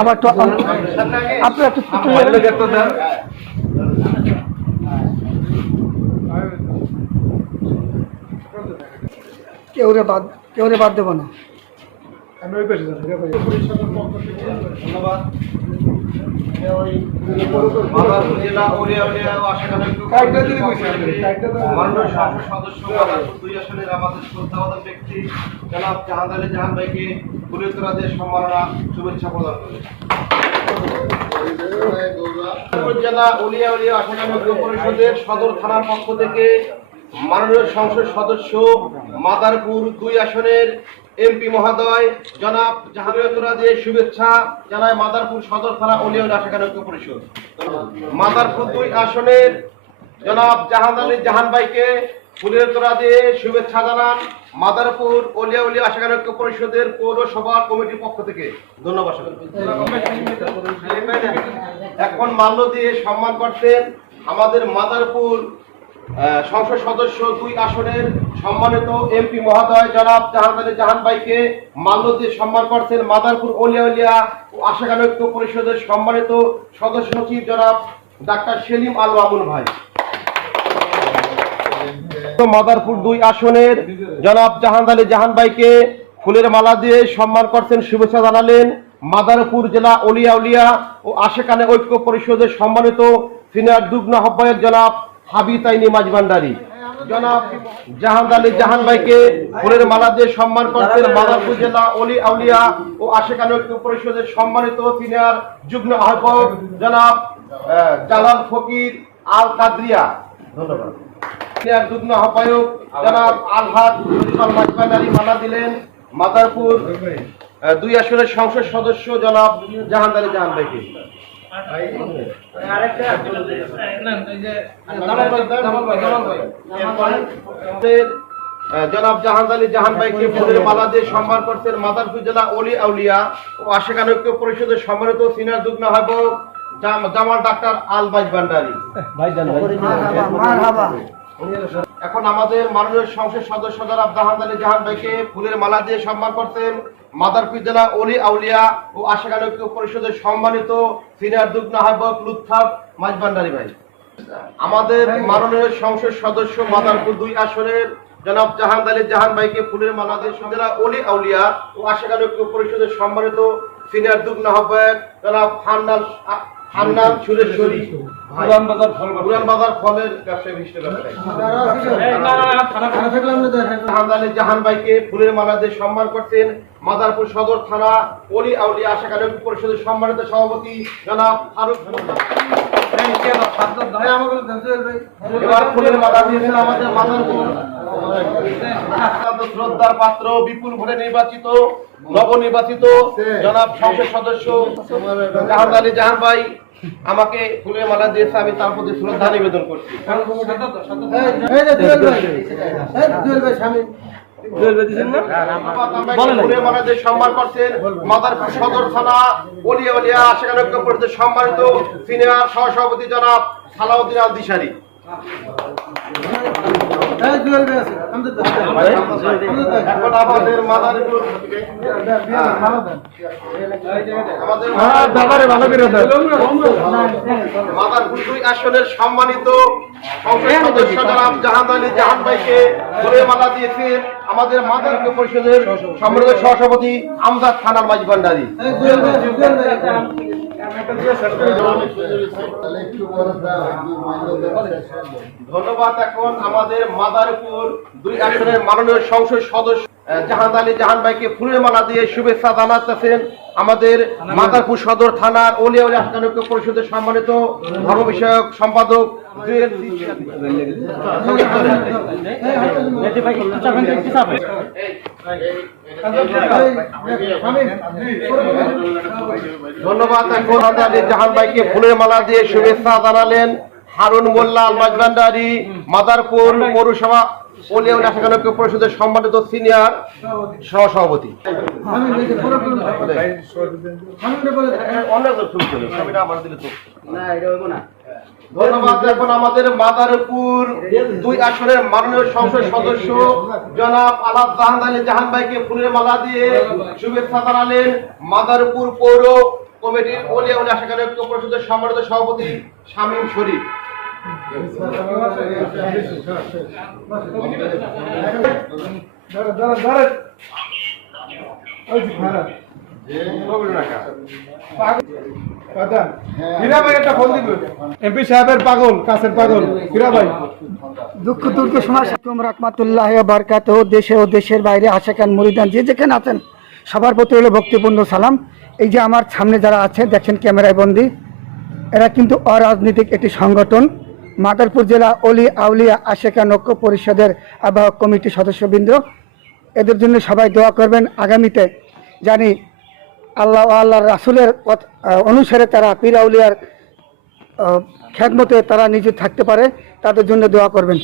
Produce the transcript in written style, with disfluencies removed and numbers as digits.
আবার তো আপনার একটু কেউ রে বাদ দেবো না। ধন্যবাদ। মাননীয় সংসদ সদস্য দুই আসনের আমাদের শ্রদ্ধাবাদক ব্যক্তি জনাব জাহান আলী জাহান ভাইকে ফুলেতরা দিয়ে সম্মাননা শুভেচ্ছা প্রদান করে জেলা উলিয়া উলিয়া আশাকানগ্র পরিষদের সদর থানার পক্ষ থেকে মাননীয় সংসদ সদস্য মাদারপুর 2 আসনের এমপি মহোদয় জনাব জাহাঙ্গীরতরা দিয়ে শুভেচ্ছা জানায় মাদারপুর সদর থানা উলিয়া উলিয়া আশাকানগ্র পরিষদ। মাদারপুর 2 আসনের জনাব জাহান আলী জাহান ভাইকে ফুলের তোড়া দিয়ে শুভেচ্ছা জানান মাদারপুর উলিয়া উলিয়া আশাকানগ্র পরিষদের পৌরসভা কমিটির পক্ষ থেকে। ধন্যবাদ। এখন মাল্য দিয়ে সম্মান করছেন আমাদের মাদারপুর সংসদ সদস্য 2 আসনের সম্মানিত এমপি মহোদয় জনাব জাহান আলী জাহান ভাইকে মাল্য দিয়ে সম্মান করছেন মাদারপুর উলিয়া উলিয়া ও আশাকানগ্র পরিষদের সম্মানিত সদস্য সচিব জনাব ডাক্তার সেলিম আল মামুন ভাই। মাদারপুর 2 আসনের জনাব জাহান আলী জাহান ভাইকে ফুলের মালা দিয়ে সম্মান করছেন শুভেচ্ছা জানালেন মাদারপুর জেলা উলিয়া উলিয়া ও আশেকানে ঐক্য পরিষদের সম্মানিত সিনিয়র যুগ্ম আহ্বায়ক জনাব হাবিব তাইনি মাঝভান্ডারী। জনাব জাহান আলী জাহান ভাইকে ফুলের মালা দিয়ে সম্মান করছেন মাদারপুর জেলা উলিয়া উলিয়া ও আশেকানে ঐক্য পরিষদের সম্মানিত সিনিয়র যুগ্ম আহ্বায়ক জনাব জালাল ফকির আল কাদরিয়া। ধন্যবাদ। যুগ্ম আহ্বায়ক জনাব আলহাদ মাঝভান্ডারী মালা দিলেন মাদারপুর 2 আসনের সংসদ সদস্য জনাব জাহান আলী জাহান ভাইকে। জনাব জাহান আলী জাহান ভাইকে ফুলের মালা দিয়ে সম্মান করছেন মাদারপুর জেলা উলিয়া উলিয়া ও আশিকান ঐক্য পরিষদের সম্মানিত সিনিয়র যুগ্ম আহ্বায়ক জামাল ডাক্তার আল মাঝভান্ডারী। এখন আমাদের মাননীয় সংসদ সদস্য জনাব জাহান আলী জাহান ভাইকে ফুলের মালা দিয়ে সম্মান করছেন মাদারপুর জেলা উলিয়া উলিয়া ও আশিকান ঐক্য পরিষদের সম্মানিত সিনিয়র যুগ্ম আহ্বায়ক লুৎফর মাঝভান্ডারী ভাই। আমাদের মাননীয় সংসদ সদস্য মাদারপুর 2 আসনের জনাব জাহান আলী জাহান ভাইকে ফুলের মালা দিয়ে জেলা উলিয়া উলিয়া ও আশিকান ঐক্য পরিষদের সম্মানিত সিনিয়র যুগ্ম আহ্বায়ক জনাব হান্নান সুরেশ্বরী পুরানবাজার ফলের ব্যবসায়ী হিসেবে জাহান আলী জাহান ভাইকে ফুলের মালা দিয়ে সম্মান করছেন মাদারপুর সদর থানা উলিয়া উলিয়া আশিকান ঐক্য পরিষদের সম্মানিত সভাপতি জনাব ফারুক। এবার ফুলের মালা দিয়েছেন আমাদের মাদারপুর শ্রদ্ধার পাত্র বিপুল ভোটে নির্বাচিত নবনির্বাচিত জনাব সংসদ সদস্য জাহান আলী জাহান ভাই আমাকে ফুলের মালা দিয়েছে, আমি তার প্রতি শ্রদ্ধা নিবেদন করছি। ফুলের মালা দিয়ে সম্মান করছেন মাদারপুর সদর থানা উলিয়া উলিয়া আশিকান ঐক্য পরিষদের সম্মানিত সিনিয়র সহসভাপতি জনাব সালাউদ্দিন আল দিশারি। এখন আমাদের মাদারপুর মাদারপুর 2 আসনের সম্মানিত সংসদ সদস্য জনাব জাহান আলী জাহান ভাইকে ফুলের মালা দিয়েছেন আমাদের মাদারপুর পরিষদের সম্মানিত সহসভাপতি আমজাদ খান আল মাঝভান্ডারী। ধন্যবাদ। এখন আমাদের মাদারপুর 2 আসনের মাননীয় সংসদ সদস্য জাহান আলী জাহান ভাইকে ফুলের মালা দিয়ে শুভেচ্ছা জানাতেছেন আমাদের মাদারপুর সদর থানার ওলিয়া উলিয়া আশিকান ঐক্য পরিষদের সম্মানিত ধর্ম বিষয়ক সম্পাদক জুয়েল ধন্যবাদ। এখন আলী জাহান ভাইকে ফুলের মালা দিয়ে শুভেচ্ছা জানালেন হারুন মোল্লা আলমাজবান্ডারি মাদারপুর পৌরসভা ওলিয়া উলিয়া আশিকান ঐক্য পরিষদের সম্মানিত সিনিয়র সহসভাপতি। ধন্যবাদ। এখন আমাদের মাদারপুর 2 আসনের মাননীয় সংসদ সদস্য জনাব আলাপ জাহান আলী জাহান ভাইকে ফুলের মালা দিয়ে শুভেচ্ছা জানালেন মাদারপুর পৌর কমিটির ওলিয়া উলিয়া আশিকান ঐক্য পরিষদের সম্মানিত সভাপতি শামীম শরীফ। এমপি সাহেবের পাগল কাছের পাগল হীরা ভাই। দুঃখ দুর্গে সময় রাহমাতুল্লাহ বারকাতুহু। দেশে ও দেশের বাইরে আশিকান মুরিদান যে যেখানে আছেন সবার প্রতি হলো ভক্তিপূর্ণ সালাম। এই যে আমার সামনে যারা আছে দেখছেন ক্যামেরায় বন্দি, এরা কিন্তু অরাজনৈতিক একটি সংগঠন। মাদারপুর জেলা অলি আউলিয়া আশিকান ঐক্য পরিষদের আহ্বায়ক কমিটি সদস্যবৃন্দ, এদের জন্য সবাই দোয়া করবেন। আগামীতে জানি আল্লাহ আল্লাহ রাসুলের অনুসারে তারা পীর আউলিয়ার খেদমতে তারা নিজে থাকতে পারে, তাদের জন্য দোয়া করবেন।